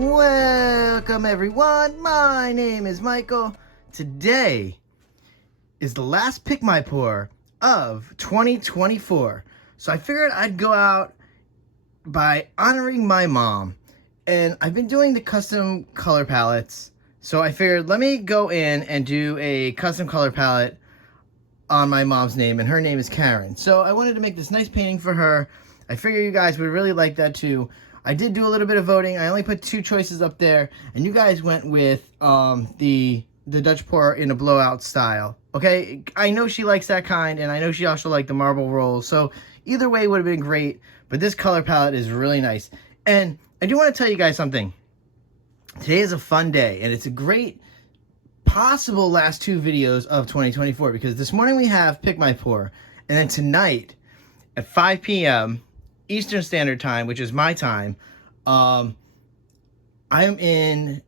Welcome everyone, my name is Michael. Today is the last Pick My Pour of 2024. So I figured I'd go out by honoring my mom. And I've been doing the custom color palettes. So I figured let me go in and do a custom color palette on my mom's name, and her name is Karen. So I wanted to make this nice painting for her. I figure you guys would really like that too. I did do a little bit of voting. I only put 2 choices up there, and you guys went with the Dutch Pour in a blowout style. Okay, I know she likes that kind, and I know she also liked the marble rolls. So either way would have been great, but this color palette is really nice. And I do want to tell you guys something. Today is a fun day, and it's a great possible last 2 videos of 2024, because this morning we have Pick My Pour, and then tonight at 5 p.m. Eastern Standard Time, which is my time, I am in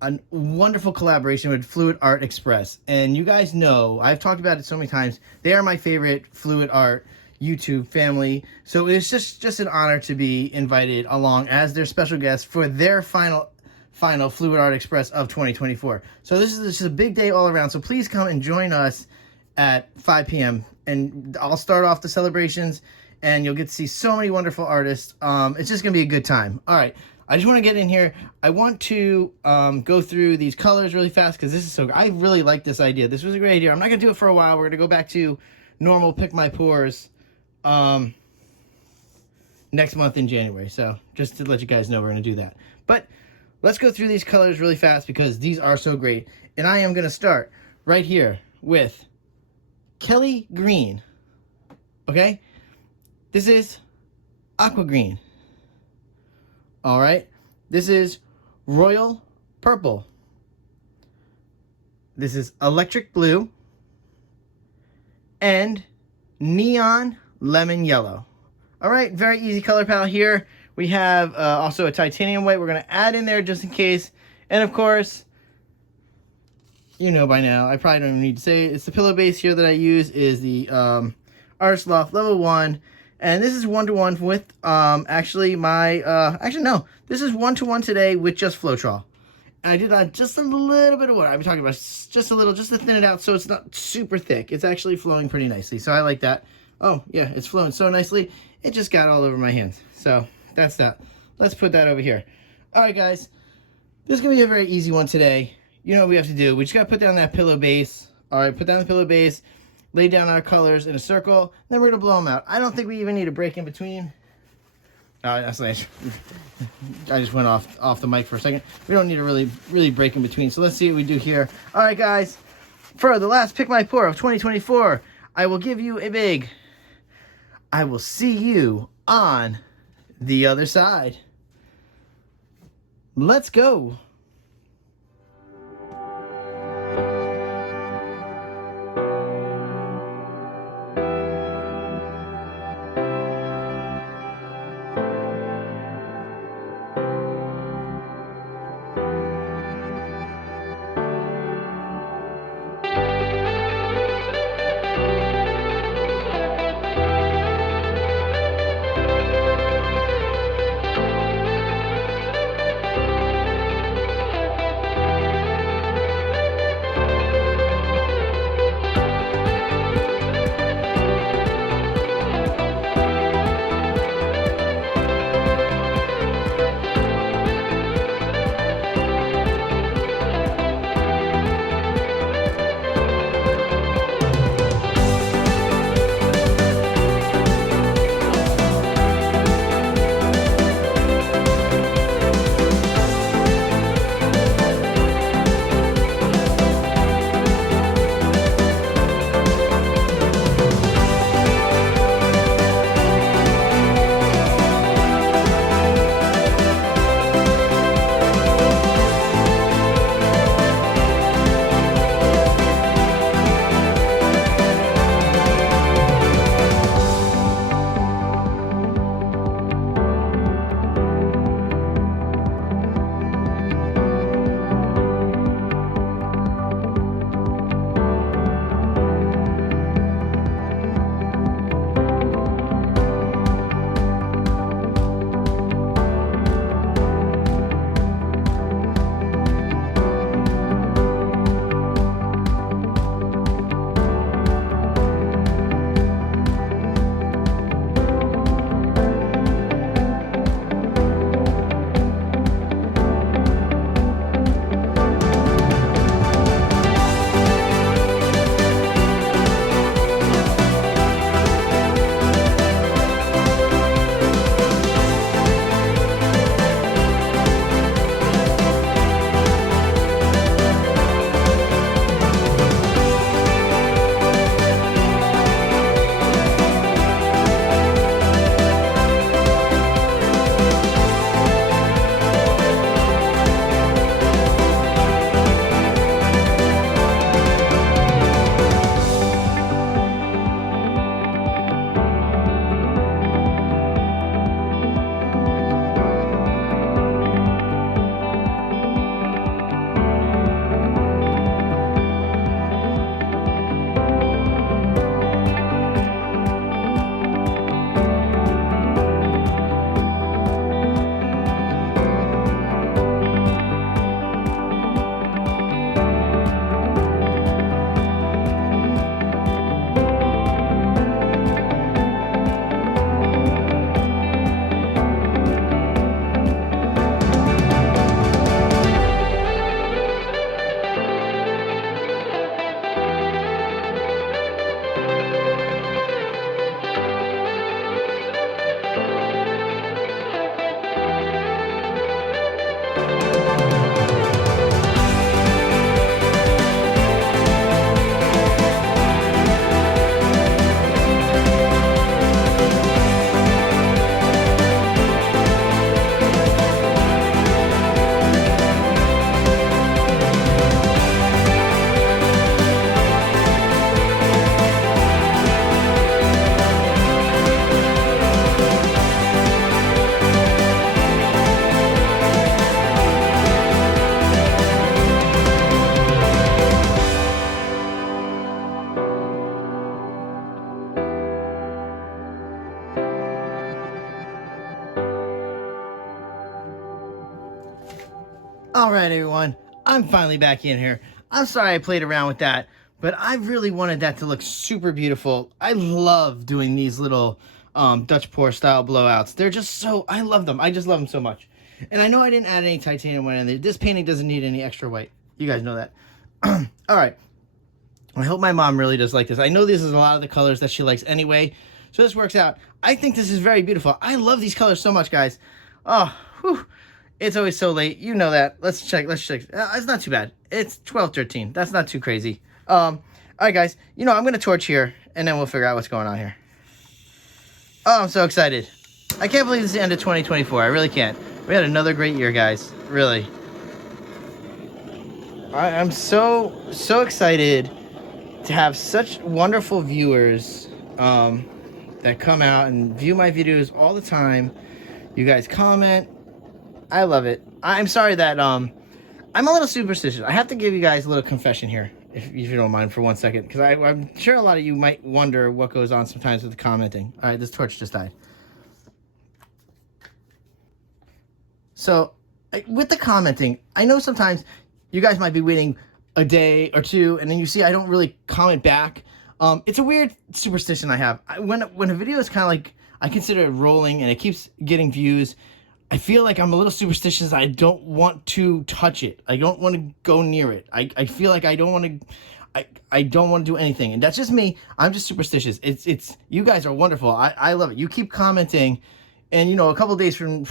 a wonderful collaboration with Fluid Art Express. And you guys know, I've talked about it so many times, they are my favorite fluid art YouTube family. So it's just an honor to be invited along as their special guest for their final Fluid Art Express of 2024. So this is a big day all around. So please come and join us at 5 p.m. And I'll start off the celebrations, and you'll get to see so many wonderful artists. It's just going to be a good time. All right, I just want to get in here. I want to go through these colors really fast, because this is so... I really like this idea. This was a great idea. I'm not going to do it for a while. We're going to go back to normal Pick My Pours next month in January. So just to let you guys know, we're going to do that. But let's go through these colors really fast, because these are so great. And I am going to start right here with Kelly Green. Okay? This is Aqua Green. All right. This is Royal Purple. This is Electric Blue. And Neon Lemon Yellow. All right. Very easy color palette here. We have also a titanium white we're going to add in there just in case. And of course, you know by now, I probably don't even need to say it. It's the pillow base here that I use is the Artist Loft Level 1. And this is 1-to-1 with actually my, actually no, this is 1-to-1 today with just Floetrol. And I did just a little bit of water. I've been talking about just a little, just to thin it out so it's not super thick. It's actually flowing pretty nicely. So I like that. Oh yeah, it's flowing so nicely. It just got all over my hands. So that's that. Let's put that over here. All right, guys. This is going to be a very easy one today. You know what we have to do. We just got to put down that pillow base. All right, put down the pillow base. Lay down our colors in a circle. Then we're going to blow them out. I don't think we even need a break in between. That's nice. I just went off the mic for a second. We don't need to really break in between. So let's see what we do here. All right, guys. For the last Pick My Pour of 2024, I will give you a big... I will see you on the other side. Let's go. All right, everyone, I'm finally back in here. I'm sorry I played around with that, but I really wanted that to look super beautiful. I love doing these little Dutch Pour style blowouts. They're just so, I love them. I just love them so much. And I know I didn't add any titanium white in there. This painting doesn't need any extra white. You guys know that. All right. I hope my mom really does like this. I know this is a lot of the colors that she likes anyway, so this works out. I think this is very beautiful. I love these colors so much, guys. Oh, whew. It's always so late. You know that. Let's check. It's not too bad. It's 12:13. That's not too crazy. All right, guys. You know, I'm going to torch here, and then we'll figure out what's going on here. Oh, I'm so excited. I can't believe this is the end of 2024. I really can't. We had another great year, guys. Really. I'm so excited to have such wonderful viewers that come out and view my videos all the time. You guys comment. I love it. I'm sorry that I'm a little superstitious. I have to give you guys a little confession here, if you don't mind for 1 second, because I'm sure a lot of you might wonder what goes on sometimes with the commenting. All right, this torch just died. So with the commenting, I know sometimes you guys might be waiting a day or two, and then you see I don't really comment back. It's a weird superstition I have. When a video is kind of like, I consider it rolling and it keeps getting views, I feel like I'm a little superstitious. I don't want to touch it. I don't want to go near it. I feel like I don't want to do anything. And that's just me. I'm just superstitious. It's you guys are wonderful. I love it. You keep commenting. And, you know, a couple of days from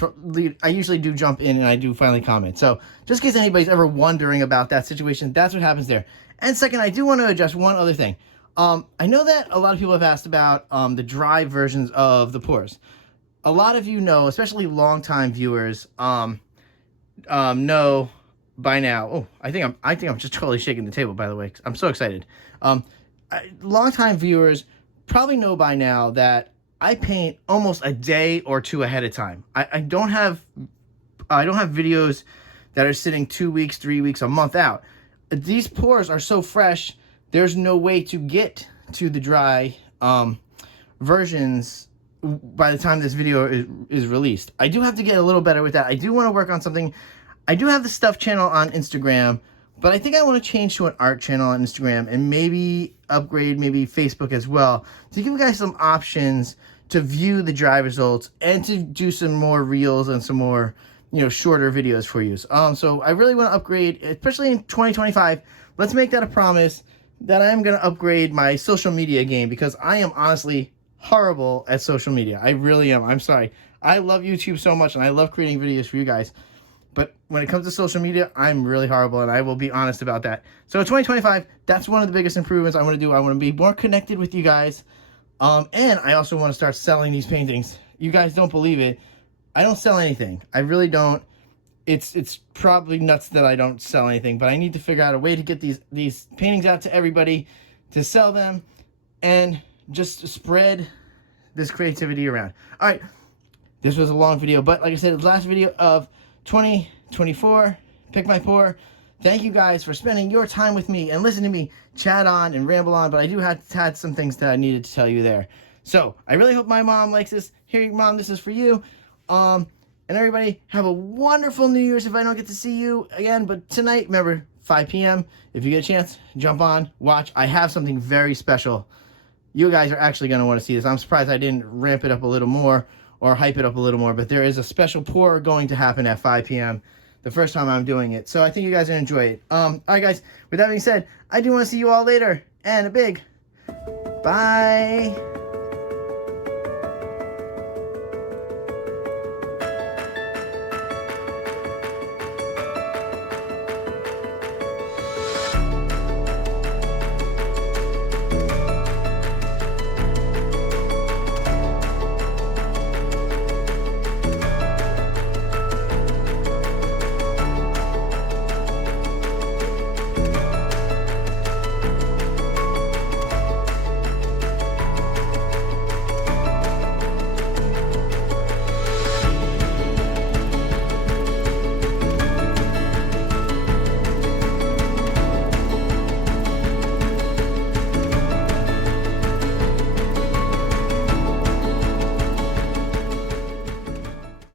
I usually do jump in and I do finally comment. So just in case anybody's ever wondering about that situation, that's what happens there. And second, I do want to address one other thing. I know that a lot of people have asked about the dry versions of the pours. A lot of you know, especially longtime viewers, know by now. Oh, I think I'm just totally shaking the table, by the way. I'm so excited. Longtime viewers probably know by now that I paint almost a day or two ahead of time. I don't have videos that are sitting 2 weeks, 3 weeks, a month out. These pours are so fresh, there's no way to get to the dry versions by the time this video is released. I do have to get a little better with that. I do want to work on something. I do have the stuff channel on Instagram, but I think I want to change to an art channel on Instagram and maybe upgrade maybe Facebook as well to give you guys some options to view the dry results and to do some more reels and some more, you know, shorter videos for you. So I really want to upgrade, especially in 2025. Let's make that a promise that I am going to upgrade my social media game, because I am honestly horrible at social media. I really am. I'm sorry. I love YouTube so much and I love creating videos for you guys. But when it comes to social media, I'm really horrible, and I will be honest about that. So 2025, that's one of the biggest improvements I want to do. I want to be more connected with you guys. And I also want to start selling these paintings. You guys don't believe it. I don't sell anything. I really don't. It's probably nuts that I don't sell anything, but I need to figure out a way to get these paintings out to everybody, to sell them, and just spread this creativity around. All right. This was a long video, but like I said, it's the last video of 2024, Pick My Pour. Thank you guys for spending your time with me and listening to me chat on and ramble on, but I do had some things that I needed to tell you there. So I really hope my mom likes this. Here, Mom, this is for you. And everybody, have a wonderful New Year's if I don't get to see you again. But tonight, remember, 5 p.m., if you get a chance, jump on, watch. I have something very special. You guys are actually going to want to see this. I'm surprised I didn't ramp it up a little more or hype it up a little more, but there is a special pour going to happen at 5 p.m. the first time I'm doing it. So I think you guys will enjoy it. All right, guys, with that being said, I do want to see you all later, and a big bye.